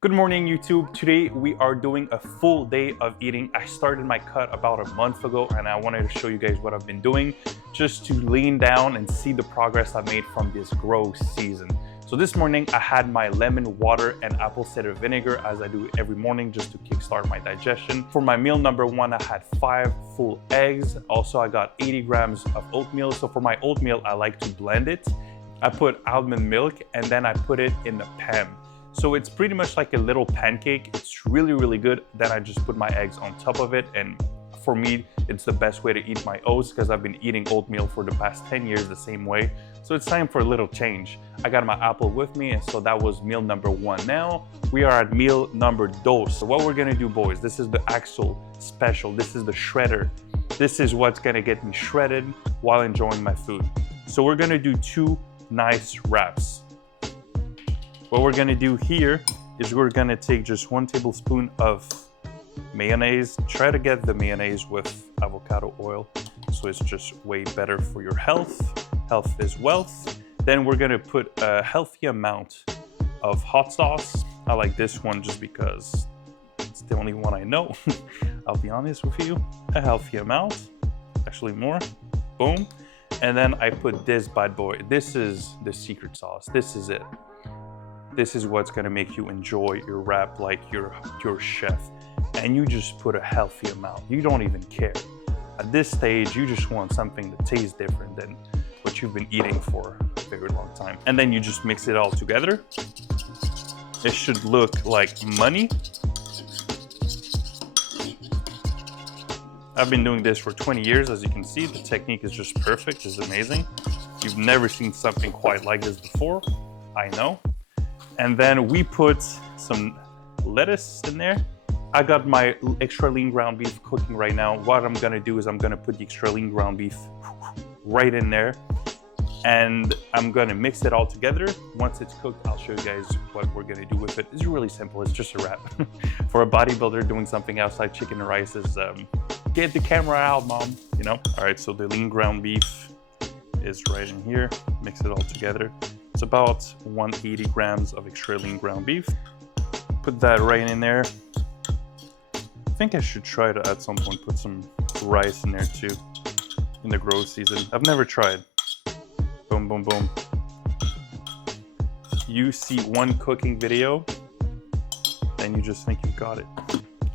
Good morning, YouTube. Today we are doing a full day of eating. I started my cut about a month ago and I wanted to show you guys what I've been doing just to lean down and see the progress I made from this grow season. So this morning I had my lemon water and apple cider vinegar as I do every morning just to kickstart my digestion. For my meal number one, I had 5 full eggs. Also, I got 80 grams of oatmeal. So for my oatmeal, I like to blend it. I put almond milk and then I put it in the pan. So it's pretty much like a little pancake. It's really good. Then I just put my eggs on top of it. And for me, it's the best way to eat my oats because I've been eating oatmeal for the past 10 years the same way. So it's time for a little change. I got my apple with me, and so that was meal number one. Now we are at meal number dos. So what we're gonna do, boys, this is the Axel special. This is the shredder. This is what's gonna get me shredded while enjoying my food. So we're gonna do 2 nice wraps. What we're gonna do here is we're gonna take just 1 tablespoon of mayonnaise. Try to get the mayonnaise with avocado oil, so it's just way better for your health. Health is wealth. Then we're gonna put a healthy amount of hot sauce. I like this one just because it's the only one I know. I'll be honest with you. A healthy amount, actually more. Boom. And then I put this bad boy. This is the secret sauce. This is it. This is what's gonna make you enjoy your wrap like you're chef. And you just put a healthy amount. You don't even care. At this stage, you just want something that tastes different than what you've been eating for a very long time. And then you just mix it all together. It should look like money. I've been doing this for 20 years. As you can see, the technique is just perfect. It's amazing. You've never seen something quite like this before. I know. And then we put some lettuce in there. I got my extra lean ground beef cooking right now. What I'm gonna do is I'm gonna put the extra lean ground beef right in there and I'm gonna mix it all together. Once it's cooked, I'll show you guys what we're gonna do with it. It's really simple, it's just a wrap. For a bodybuilder, doing something outside chicken and rice is, get the camera out, mom, you know? All right, so the lean ground beef is right in here. Mix it all together. It's about 180 grams of extra lean ground beef. Put that right in there. I think I should try to at some point put some rice in there too in the grow season. I've never tried. Boom, boom, boom. You see one cooking video and you just think you've got it.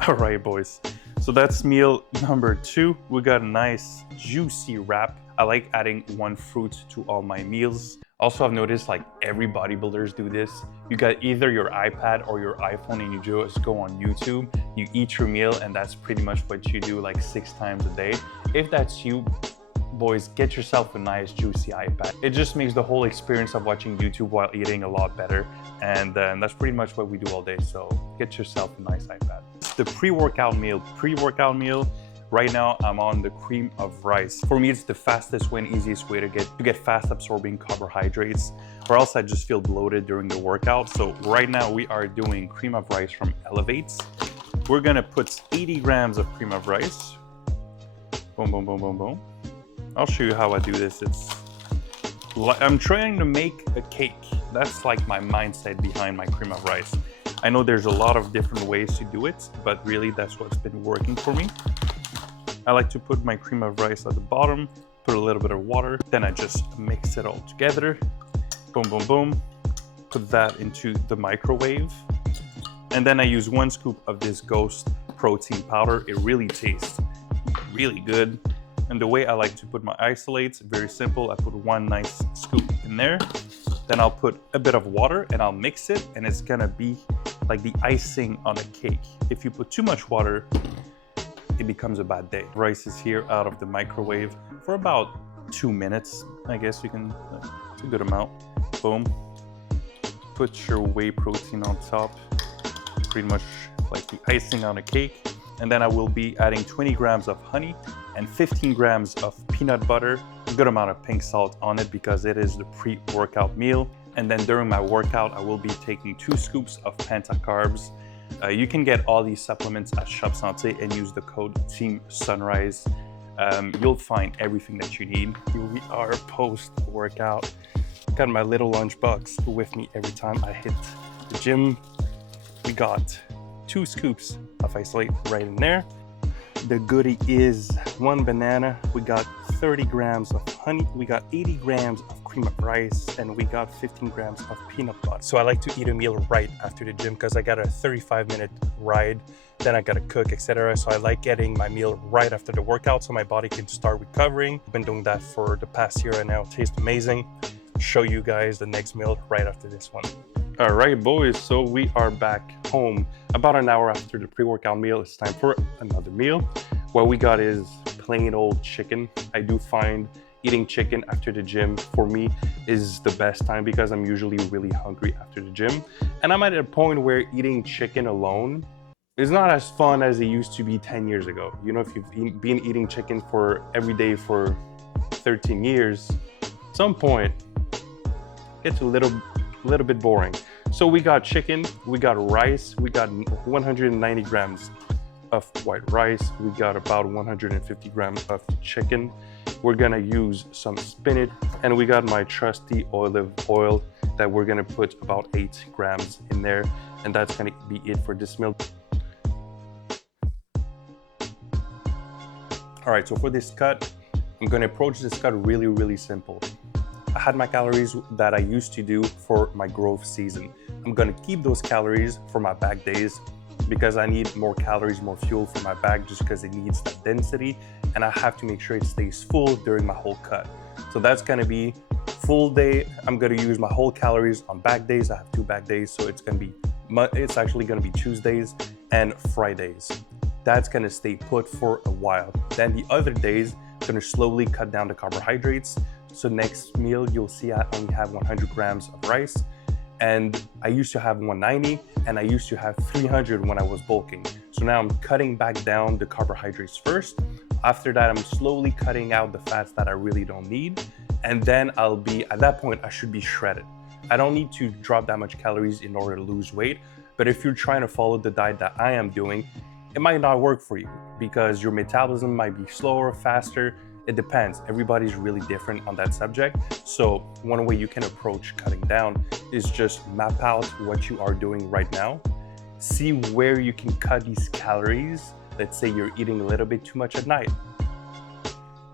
All right, boys. So that's meal number 2. We got a nice juicy wrap. I like adding 1 fruit to all my meals. Also, I've noticed like every bodybuilders do this. You got either your iPad or your iPhone and you just go on YouTube, you eat your meal, and that's pretty much what you do like 6 times a day. If that's you, boys, get yourself a nice juicy iPad. It just makes the whole experience of watching YouTube while eating a lot better. And that's pretty much what we do all day. So get yourself a nice iPad. The pre-workout meal. Right now, I'm on the cream of rice. For me, it's the fastest way and easiest way to get fast absorbing carbohydrates, or else I just feel bloated during the workout. So right now we are doing cream of rice from Elevates. We're gonna put 80 grams of cream of rice. Boom, boom, boom, boom, boom. I'll show you how I do this. I'm trying to make a cake. That's like my mindset behind my cream of rice. I know there's a lot of different ways to do it, but really that's what's been working for me. I like to put my cream of rice at the bottom, put a little bit of water, then I just mix it all together. Boom, boom, boom. Put that into the microwave. And then I use 1 scoop of this Ghost protein powder. It really tastes really good. And the way I like to put my isolates, very simple. I put 1 nice scoop in there. Then I'll put a bit of water and I'll mix it, and it's gonna be like the icing on a cake. If you put too much water, it becomes a bad day. Rice is here out of the microwave for about 2 minutes. I guess you can, it's a good amount. Boom. Put your whey protein on top, pretty much like the icing on a cake. And then I will be adding 20 grams of honey and 15 grams of peanut butter, a good amount of pink salt on it because it is the pre-workout meal. And then during my workout, I will be taking 2 scoops of Pentacarbs. You can get all these supplements at Shop Santé and use the code Team Sunrise. You'll find everything that you need. Here we are post-workout. Got my little lunchbox with me every time I hit the gym. we got 2 scoops of isolate right in there. The goodie is 1 banana. We got 30 grams of honey. We got 80 grams of cream of rice, and we got 15 grams of peanut butter. So I like to eat a meal right after the gym because I got a 35-minute ride, then I gotta cook, etc. So I like getting my meal right after the workout so my body can start recovering. I've been doing that for the past year and now it tastes amazing. Show you guys the next meal right after this one. All right, boys, so we are back home. About an hour after the pre-workout meal, it's time for another meal. What we got is plain old chicken. I do find eating chicken after the gym for me is the best time because I'm usually really hungry after the gym. And I'm at a point where eating chicken alone is not as fun as it used to be 10 years ago. You know, if you've been eating chicken for every day for 13 years, at some point, it's a little bit boring. So we got chicken, we got rice, we got 190 grams of white rice, we got about 150 grams of chicken. We're gonna use some spinach, and we got my trusty olive oil that we're gonna put about 8 grams in there, and that's gonna be it for this meal. All right, so for this cut, I'm gonna approach this cut really simple. I had my calories that I used to do for my growth season. I'm gonna keep those calories for my back days because I need more calories, more fuel for my back just because it needs that density, and I have to make sure it stays full during my whole cut. So that's gonna be full day. I'm gonna use my whole calories on back days. I have 2 back days, so it's actually gonna be Tuesdays and Fridays. That's gonna stay put for a while. Then the other days, I'm gonna slowly cut down the carbohydrates. So next meal, you'll see I only have 100 grams of rice, and I used to have 190, and I used to have 300 when I was bulking. So now I'm cutting back down the carbohydrates first. After that, I'm slowly cutting out the fats that I really don't need. And then at that point, I should be shredded. I don't need to drop that much calories in order to lose weight. But if you're trying to follow the diet that I am doing, it might not work for you because your metabolism might be slower, faster. It depends. Everybody's really different on that subject. So one way you can approach cutting down is just map out what you are doing right now. See where you can cut these calories. Let's say you're eating a little bit too much at night.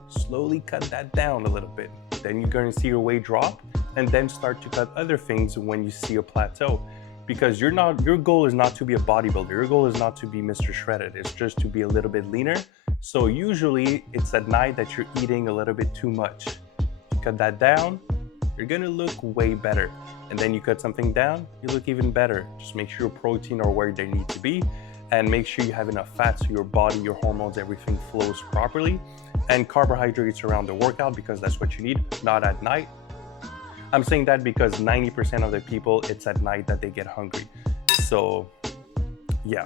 Slowly cut that down a little bit. Then you're going to see your weight drop, and then start to cut other things when you see a plateau. Because your goal is not to be a bodybuilder. Your goal is not to be Mr. Shredded. It's just to be a little bit leaner. So usually it's at night that you're eating a little bit too much. You cut that down, you're gonna look way better. And then you cut something down, you look even better. Just make sure your protein are where they need to be, and make sure you have enough fat so your body, your hormones, everything flows properly. And carbohydrates around the workout because that's what you need, not at night. I'm saying that because 90% of the people, it's at night that they get hungry. So yeah.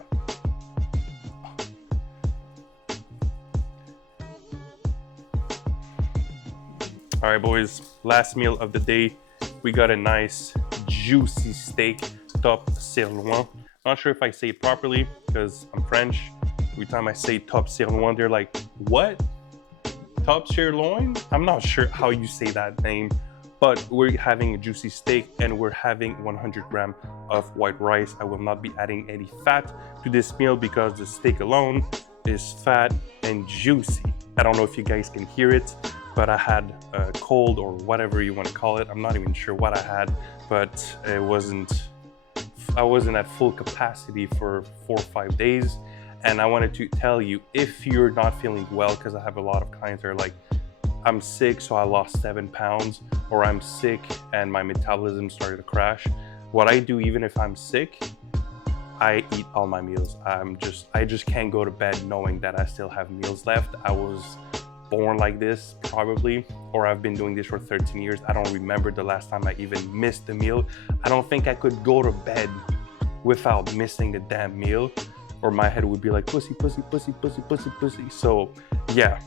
All right, boys, last meal of the day. We got a nice juicy steak, top sirloin. Not sure if I say it properly because I'm French. Every time I say top sirloin, they're like, what? Top sirloin? I'm not sure how you say that name, but we're having a juicy steak and we're having 100 grams of white rice. I will not be adding any fat to this meal because the steak alone is fat and juicy. I don't know if you guys can hear it, but I had a cold or whatever you want to call it. I'm not even sure what I had, but I wasn't at full capacity for 4 or 5 days. And I wanted to tell you, if you're not feeling well, because I have a lot of clients that are like, I'm sick, so I lost 7 pounds, or I'm sick and my metabolism started to crash. What I do, even if I'm sick, I eat all my meals. I just can't go to bed knowing that I still have meals left. I was born like this probably, or I've been doing this for 13 years. I don't remember the last time I even missed a meal. I don't think I could go to bed without missing the damn meal, or my head would be like pussy, pussy, pussy, pussy, pussy, pussy. So yeah,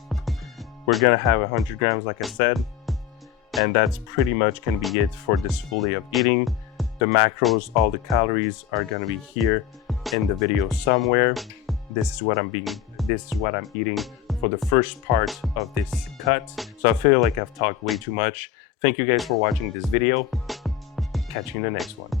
we're gonna have 100 grams like I said, and that's pretty much can be it for this full day of eating. The macros, all the calories are gonna be here in the video somewhere. This is what I'm eating for the first part of this cut. So I feel like I've talked way too much. Thank you guys for watching this video. Catch you in the next one.